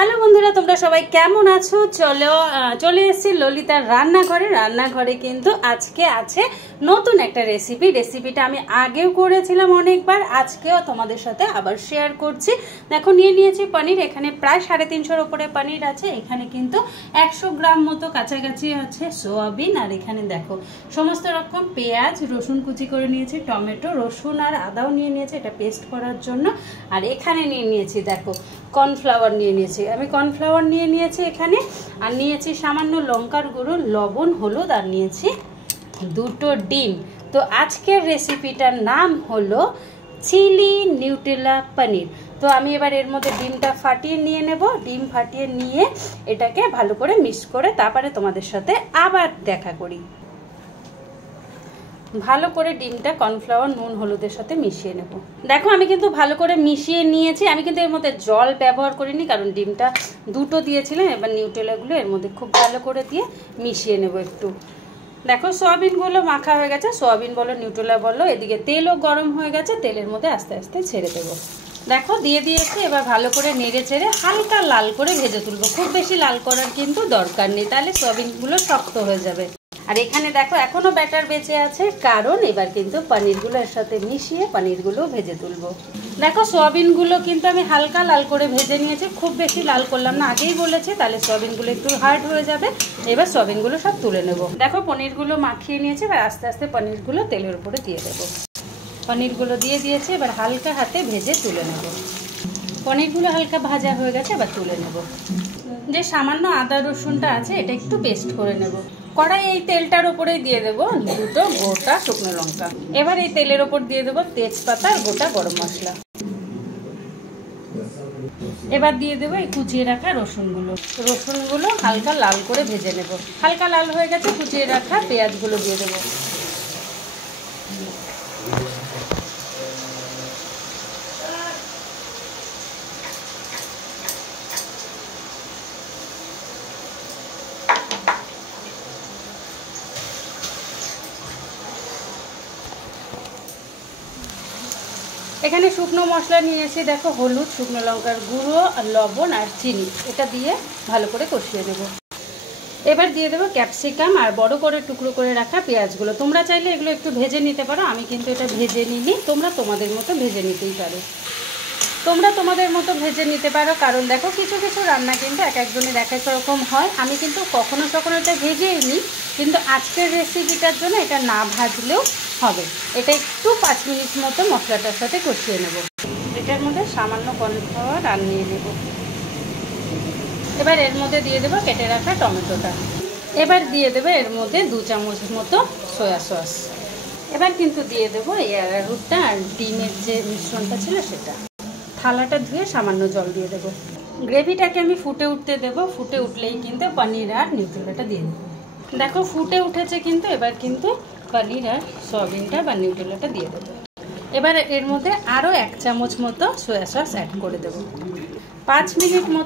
Hello বন্ধুরা, তোমরা সবাই কেমন আছো? চলে এসেছি ললিতার রান্নাঘরে কিন্তু আজকে আছে নতুন একটা রেসিপিটা আমি আগেও করেছিলাম অনেকবার, আজকেও তোমাদের সাথে আবার শেয়ার করছি। দেখো নিয়ে নিয়েছি পনির, এখানে প্রায় 350-এর উপরে পনির আছে। এখানে কিন্তু 100 গ্রাম মতো কাছাকাছি আছে সোয়াবিন, আর এখানে দেখো সমস্ত রকম পেঁয়াজ রসুন কুচি করে নিয়েছি, টমেটো রসুন আর আদাও নিয়ে নিয়েছি এটা পেস্ট করার জন্য। আর এখানে নিয়ে নিয়েছি দেখো কর্নফ্লাওয়ার নিয়ে নিয়েছি, আমি কর্নফ্লাওয়ার নিয়ে নিয়েছি এখানে। আর নিয়েছি সামান্য লঙ্কার গুঁড়ো, লবণ, হলুদ, আর নিয়েছি 2টো ডিম। তো আজকের রেসিপিটার নাম হলো চিলি নিউটেলা পনির। তো আমি এবার এর মধ্যে ডিমটা ফাটিয়ে নিয়ে নেব। ডিম ফাটিয়ে নিয়ে এটাকে ভালো করে মিক্স করে তারপরে তোমাদের সাথে আবার দেখা করি। ভালো করে ডিমটা কর্নফ্লাওয়ার নুন হলুদের সাথে মিশিয়ে নেব। দেখো আমি কিন্তু ভালো করে মিশিয়ে নিয়েছি, আমি কিন্তু এর মধ্যে জল ব্যবহার করিনি কারণ ডিমটা 2টো দিয়েছিলাম। এবার নিউটেলাগুলো এর মধ্যে খুব ভালো করে দিয়ে মিশিয়ে নেব একটু। দেখো সোয়াবিনগুলো মাখা হয়ে গেছে, সোয়াবিন বলো নিউটেলা বলো। এদিকে তেলও গরম হয়ে গেছে, তেলের মধ্যে আস্তে আস্তে ছেড়ে দেবো। দেখো দিয়ে দিয়েছি, এবার ভালো করে নেড়ে চেড়ে হালকা লাল করে ভেজে তুলবো। খুব বেশি লাল করার কিন্তু দরকার নেই, তাহলে সোয়াবিনগুলো শক্ত হয়ে যাবে। আর এখানে দেখো এখনো ব্যাটার বেঁচে আছে, কারণ এবার কিন্তু পনিরগুলো এর সাথে মিশিয়ে পনিরগুলো ভেজে তুলবো। দেখো সোয়াবিনগুলো কিন্তু আমি হালকা লাল করে ভেজে নিয়েছি, খুব বেশি লাল করলাম না, আগেই বলেছি, তাহলে সোয়াবিনগুলো একটু হার্ড হয়ে যাবে। এবার সোয়াবিনগুলো সব তুলে নেব। দেখো পনিরগুলো মাখিয়ে নিয়েছি, এবার আস্তে আস্তে পনিরগুলো তেলের উপরে দিয়ে দেবো। পনিরগুলো দিয়ে দিয়েছি, এবার হালকা হাতে ভেজে তুলে নেব। পনিরগুলো হালকা ভাজা হয়ে গেছে, এবার তুলে নেব। যে সামান্য আদা রসুনটা আছে এটা একটু পেস্ট করে নেব। কড়াই এই তেলটার উপরেই দিয়ে দেবো 2টো গোটা শুকনো লঙ্কা। এবার এই তেলের ওপর দিয়ে দেবো তেজপাতা আর গোটা গরম মশলা। এবার দিয়ে দেবো এই কুচিয়ে রাখা রসুনগুলো হালকা লাল করে ভেজে নেব। হালকা লাল হয়ে গেছে, কুচিয়ে রাখা পেঁয়াজগুলো দিয়ে দেবো। এখানে শুকনো মশলা নিয়েছি, দেখো হলুদ, শুকনো লঙ্কার গুঁড়ো, আর লবণ আর চিনি, এটা দিয়ে ভালো করে কষিয়ে নেব। এবার দিয়ে দেবো ক্যাপসিকাম আর বড় করে টুকরো করে রাখা পেঁয়াজগুলো। তোমরা চাইলে এগুলো একটু ভেজে নিতে পারো, আমি কিন্তু এটা ভেজে নিইনি, তোমরা তোমাদের মতো ভেজে নিতেই পারো। কারণ দেখো কিছু কিছু রান্না কিন্তু এক একজনের এক এক রকম হয়। আমি কিন্তু কখনো এটা ভেজেই নিই, কিন্তু আজকের রেসিপিটার জন্য এটা না ভাজলেও হবে। এটা একটু 5 মিনিট মতো মশলাটার সাথে কষিয়ে নেব। এটার মধ্যে সামান্য কর্নফ্লাওয়ার আর নিয়ে নেব। এবার এর মধ্যে দিয়ে দেবো কেটে রাখা টমেটোটা। এবার দিয়ে দেবো এর মধ্যে 2 চামচ মতো সয়া সস। এবার কিন্তু দিয়ে দেবো এই অ্যারারুটটা আর ডিমের যে মিশ্রণটা ছিল সেটা। থালাটা ধুয়ে সামান্য জল দিয়ে দেবো। গ্রেভিটাকে আমি ফুটে উঠতে দেবো, ফুটে উঠলেই কিন্তু পনির আর নিউটেলাটা দিয়ে দেবো। দেখো ফুটে উঠেছে কিন্তু, এবার কিন্তু পনির আর সয়াবিনটা বা নিউটেলাটা দিয়ে দেবো। এবার এর মধ্যে আরও 1 চামচ মতো সয়া সস অ্যাড করে দেবো। 5 মিনিট মতো